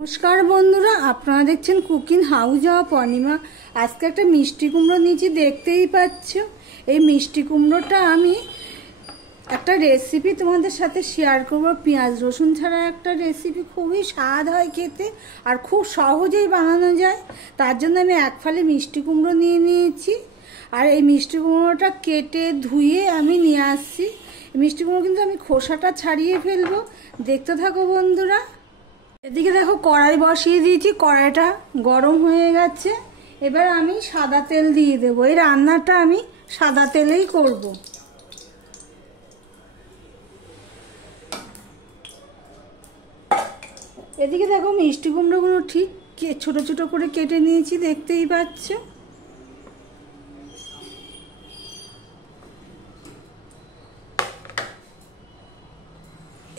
नमस्कार बंधुरा आपनारा देखছেন कुकिंग हाउस অফ অনিমা। আজকে একটা মিষ্টি কুমড়ো নিয়েছি, দেখতেই পাচ্ছ। এই মিষ্টি কুমড়োটা আমি একটা রেসিপি তোমাদের সাথে শেয়ার করব। পেঁয়াজ রসুন ছাড়া একটা রেসিপি, খুবই স্বাদ হয় খেতে আর খুব সহজেই বানানো যায়। তার জন্য আমি এক ফালি মিষ্টি কুমড়ো নিয়ে নিয়েছি আর এই মিষ্টি কুমড়োটা কেটে ধুয়ে আমি নিয়ে আসছি। মিষ্টি কুমড়ো কিন্তু আমি খোসাটা ছাড়িয়ে ফেলবো, দেখতে থাকো বন্ধুরা। এদিকে দেখো কড়াই বসিয়ে দিয়েছি, কড়াইটা গরম হয়ে গেছে। এবার আমি সাদা তেল দিয়ে দেবো। এই রান্নাটা আমি সাদা তেলেই করব। এদিকে দেখো মিষ্টি কুমড়োগুলো ঠিক ছোট ছোট করে কেটে নিয়েছি, দেখতেই পাচ্ছ।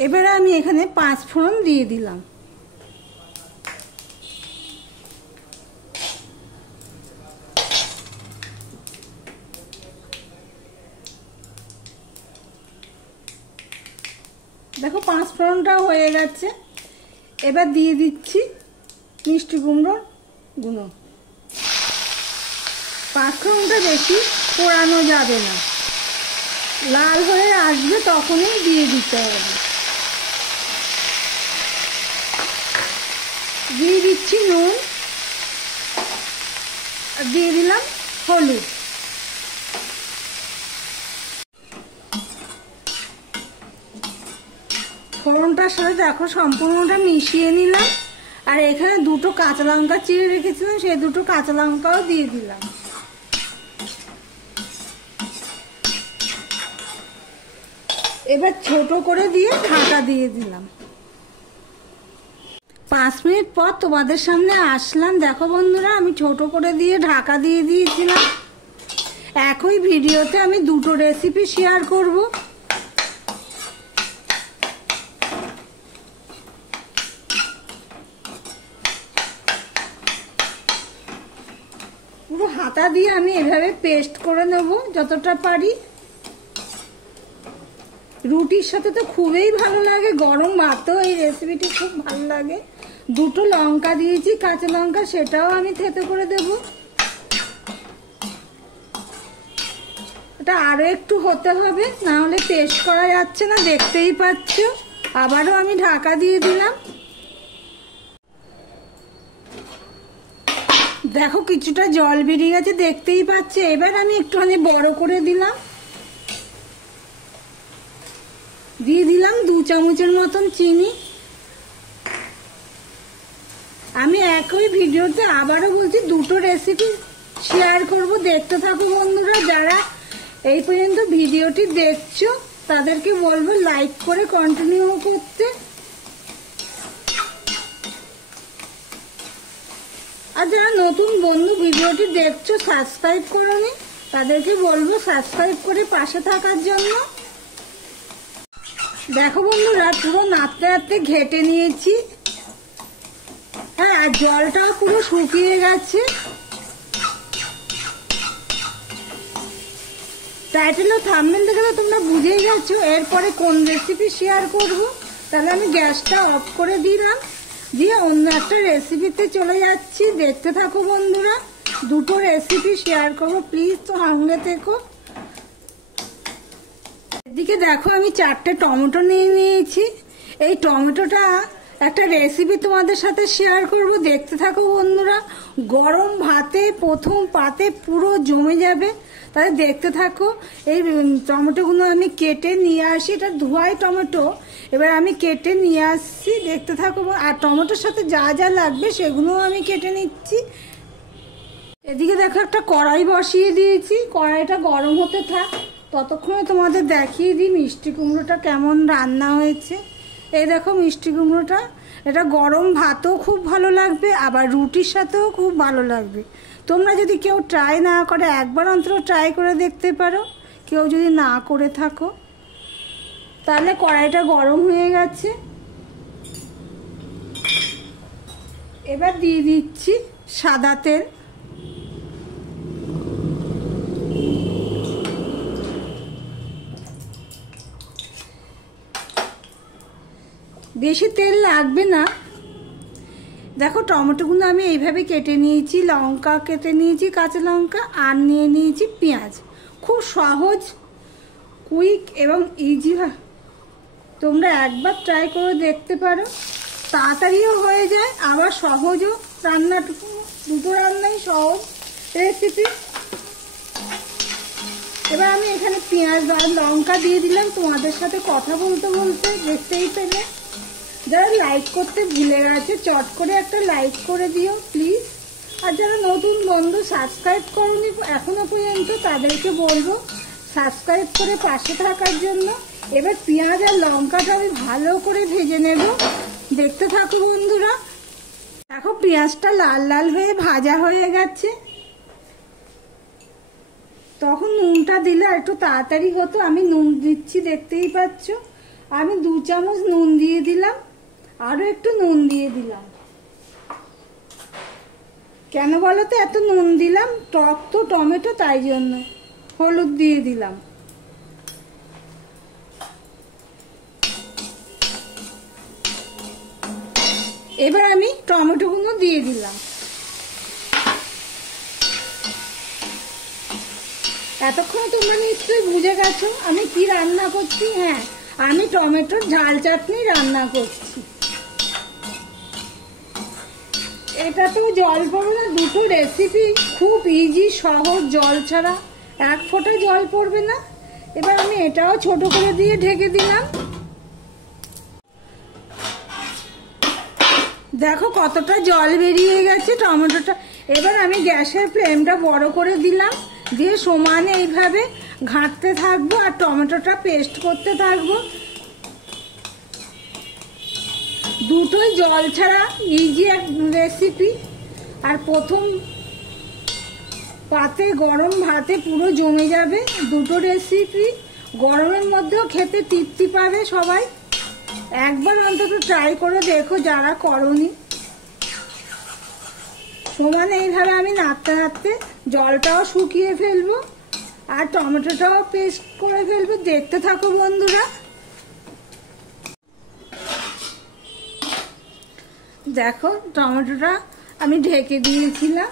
এবারে আমি এখানে 5 ফোড়ন দিয়ে দিলাম। দেখো 5 ফোড়নটা হয়ে গেছে। এবার দিয়ে দিচ্ছি মিষ্টি কুমড়োর গুঁড়ো। 5 ফোড়নটা বেশি পোড়ানো যাবে না, লাল হয়ে আসবে তখনই দিয়ে দিতে হবে। দিয়ে দিচ্ছি নুন আর দিয়ে দিলাম হলুদ। ফোড়নটার সাথে দেখো সম্পূর্ণটা মিশিয়ে নিলাম। আর এখানে 2টো কাঁচা লঙ্কা চিড়ে রেখেছিলাম, সেই 2টো কাঁচা লঙ্কাও দিয়ে দিলাম। এবার ছোট করে দিয়ে ঢাকা দিয়ে দিলাম। 5 মিনিট পর তোমাদের সামনে আসলাম। দেখো বন্ধুরা, আমি ছোট করে দিয়ে ঢাকা দিয়ে দিয়েছিলাম। একই ভিডিওতে আমি 2টো রেসিপি শেয়ার করব। পুরো হাতা দিয়ে আমি এভাবে পেস্ট করে নেব যতটা পারি। রুটির সাথে তো খুবই ভালো লাগে, গরম ভাতেও এই রেসিপিটি খুব ভালো লাগে। 2টো লঙ্কা দিয়েছি, কাঁচা লঙ্কা, সেটাও আমি থেতো করে দেব। এটা আরো একটু হতে হবে, না হলে পেস্ট করা যাচ্ছে না, দেখতেই পাচ্ছ। আবারও আমি ঢাকা দিয়ে দিলাম। দেখো কিছুটা জল বেরিয়ে গেছে, দেখতেই পাচ্ছ। এবার আমি একটুখানি বড় করে দিলাম। দিয়ে দিলাম 2 চামচের মতন চিনি। আমি একই ভিডিওতে আবারও বলছি 2টো রেসিপি শেয়ার করব, দেখতে থাকো বন্ধুরা। যারা এই পর্যন্ত ভিডিওটি দেখছো তাদেরকে বলবো লাইক করে কন্টিনিউ করতে। আর যারা নতুন বন্ধু ভিডিওটি দেখছো সাবস্ক্রাইব করোনি, তাদেরকে বলবো সাবস্ক্রাইব করে পাশে থাকার জন্য। দেখো বন্ধুরা, পুরো নাড়তে নাড়তে ঘেটে নিয়েছি। হ্যাঁ, আর জলটাও পুরো শুকিয়ে গেছে। টাইটেল ও থাম্বনেল দেখে তো তোমরা বুঝেই গেছো এরপরে কোন রেসিপি শেয়ার করব। তাহলে আমি গ্যাসটা অফ করে দিলাম, দিয়ে অন্য একটা রেসিপিতে চলে যাচ্ছি। দেখতে থাকো বন্ধুরা, 2টো রেসিপি শেয়ার করবো, প্লিজ তো সঙ্গে থেকো। এদিকে দেখো আমি 4টে টমেটো নিয়ে নিয়েছি। এই টমেটোটা একটা রেসিপি তোমাদের সাথে শেয়ার করব, দেখতে থাকো বন্ধুরা। গরম ভাতে প্রথম পাতে পুরো জমে যাবে, তাহলে দেখতে থাকো। এই টমেটোগুলো আমি কেটে নিয়ে আসি, এটা ধোয়াই টমেটো। এবার আমি কেটে নিয়ে আসছি, দেখতে থাকো। আর টমেটোর সাথে যা যা লাগবে সেগুলোও আমি কেটে নিচ্ছি। এদিকে দেখো একটা কড়াই বসিয়ে দিয়েছি, কড়াইটা গরম হতে থাক, ততক্ষণে তোমাদের দেখিয়ে দিই মিষ্টি কুমড়োটা কেমন রান্না হয়েছে। এই দেখো মিষ্টি কুমড়োটা, এটা গরম ভাতও খুব ভালো লাগবে, আবার রুটির সাথেও খুব ভালো লাগবে। তোমরা যদি কেউ ট্রাই না করে একবার অন্তত ট্রাই করে দেখতে পারো, কেউ যদি না করে থাকো। তাহলে কড়াইটা গরম হয়ে গেছে। এবার দিয়ে দিচ্ছি সাদা তেল। বেশি তেল লাগবে না, দেখো টমেটোগুলো আমি এইভাবে কেটে নিয়েছি, লঙ্কা কেটে নিয়েছি, কাঁচা লঙ্কা, আর নিয়ে নিয়েছি পেঁয়াজ। খুব সহজ, কুইক এবং ইজি। তোমরা একবার ট্রাই করে দেখতে পারো, তাড়াতাড়িও হয়ে যায় আবার সহজও। রান্নাটুকু দুটো রান্নাই সহজ রেসিপি। এবার আমি এখানে পেঁয়াজ আর লঙ্কা দিয়ে দিলাম তোমাদের সাথে কথা বলতে বলতে, দেখতেই পেলে। যারা লাইক করতে ভুলে গেছে চট করে একটা লাইক করে দিও প্লিজ। আর যারা নতুন বন্ধু সাবস্ক্রাইব করনি এখনো পর্যন্ত তাদেরকে বলবো সাবস্ক্রাইব করে পাশে থাকার জন্য। এবার পেঁয়াজ আর লঙ্কাটা আমি ভালো করে ভেজে নেব, দেখতে থাকো বন্ধুরা। দেখো পেঁয়াজটা লাল লাল হয়ে ভাজা হয়ে গেছে। তখন নুনটা দিলে একটু তাড়াতাড়ি হতো। আমি নুন দিচ্ছি, দেখতেই পাচ্ছ। আমি 2 চামচ নুন দিয়ে দিলাম, আরো একটু নুন দিয়ে দিলাম। কেন বলো তো এত নুন দিলাম? টক তো টমেটো, তাই জন্য। হলুদ দিয়ে দিলাম। এবার আমি টমেটোগুলো দিয়ে দিলাম। এতক্ষণ তোমরা নিশ্চয়ই বুঝে গেছো আমি কি রান্না করছি। হ্যাঁ, আমি টমেটোর ঝাল চাটনি রান্না করছি। এটাতেও জল পড়বে না, দুটো রেসিপি খুব ইজি, সহজ, জল ছাড়া 1 ফোঁটা জল পড়বে না। এবার আমি এটাও ছোট করে দিয়ে ঢেকে দিলাম। দেখো কতটা জল বেরিয়ে গেছে টমেটোটা। এবার আমি গ্যাসের ফ্লেমটা বড় করে দিলাম, দিয়ে সমানে এইভাবে ঘাঁটতে থাকবো আর টমেটোটা পেস্ট করতে থাকবো। দুটোই জল ছাড়া ইজি এক রেসিপি। আর প্রথম পাতে গরম ভাতে পুরো জমে যাবে। দুটো রেসিপি গরমের মধ্যেও খেতে তৃপ্তি পাবে সবাই। একবার অন্তত ট্রাই করে দেখো যারা করনি। সমানে এইভাবে আমি নাড়তে নাড়তে জলটাও শুকিয়ে ফেলবো আর টমেটোটাও পেস্ট করে ফেলবো, দেখতে থাকো বন্ধুরা। দেখো টমেটোটা আমি ঢেকে দিয়েছিলাম।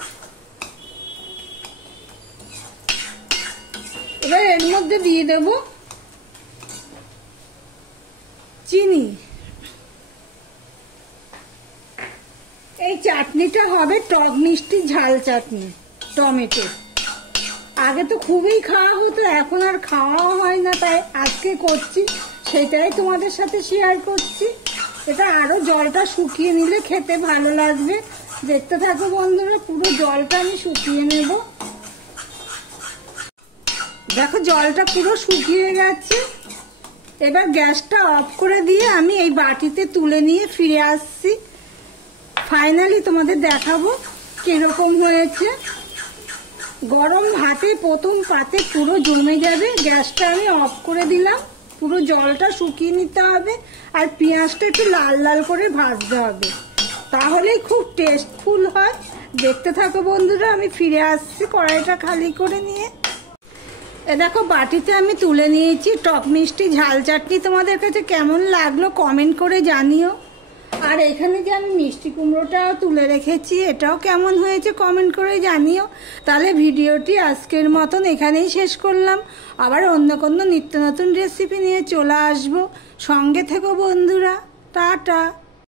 এবার এর মধ্যে দিয়ে দেব চিনি। এই চাটনিটা হবে টক মিষ্টি ঝাল চাটনি টমেটো। আগে তো খুবই খাওয়া হতো, এখন আর খাওয়াও হয় না, তাই আজকে করছি, সেটাই তোমাদের সাথে শেয়ার করছি। এটা আরো জলটা শুকিয়ে নিলে খেতে ভালো লাগবে। দেখতে থাকো বন্ধুরা, পুরো জলটা আমি শুকিয়ে নেব। দেখো জলটা পুরো শুকিয়ে গেছে। এবার গ্যাসটা অফ করে দিয়ে আমি এই বাটিতে তুলে নিয়ে ফিরে আসছি। ফাইনালি তোমাদের দেখাবো কিরকম হয়েছে। গরম ভাতে প্রথম পাতে পুরো জমে যাবে। গ্যাসটা আমি অফ করে দিলাম। পুরো জলটা শুকিয়ে নিতে হবে আর পেঁয়াজটা একটু লাল লাল করে ভাজতে হবে, তাহলেই খুব টেস্টফুল হয়। দেখতে থাকো বন্ধুরা, আমি ফিরে আসছি কড়াইটা খালি করে নিয়ে। এ দেখো বাটিতে আমি তুলে নিয়েছি টক মিষ্টি ঝাল চাটনি। তোমাদের কাছে কেমন লাগলো কমেন্ট করে জানিও। আর এখানে যে আমি মিষ্টি কুমড়োটাও তুলে রেখেছি, এটাও কেমন হয়েছে কমেন্ট করে জানিও। তাহলে ভিডিওটি আজকের মতন এখানেই শেষ করলাম। আবার অন্য কোনো নিত্য নতুন রেসিপি নিয়ে চলে আসবো। সঙ্গে থেকো বন্ধুরা। টাটা।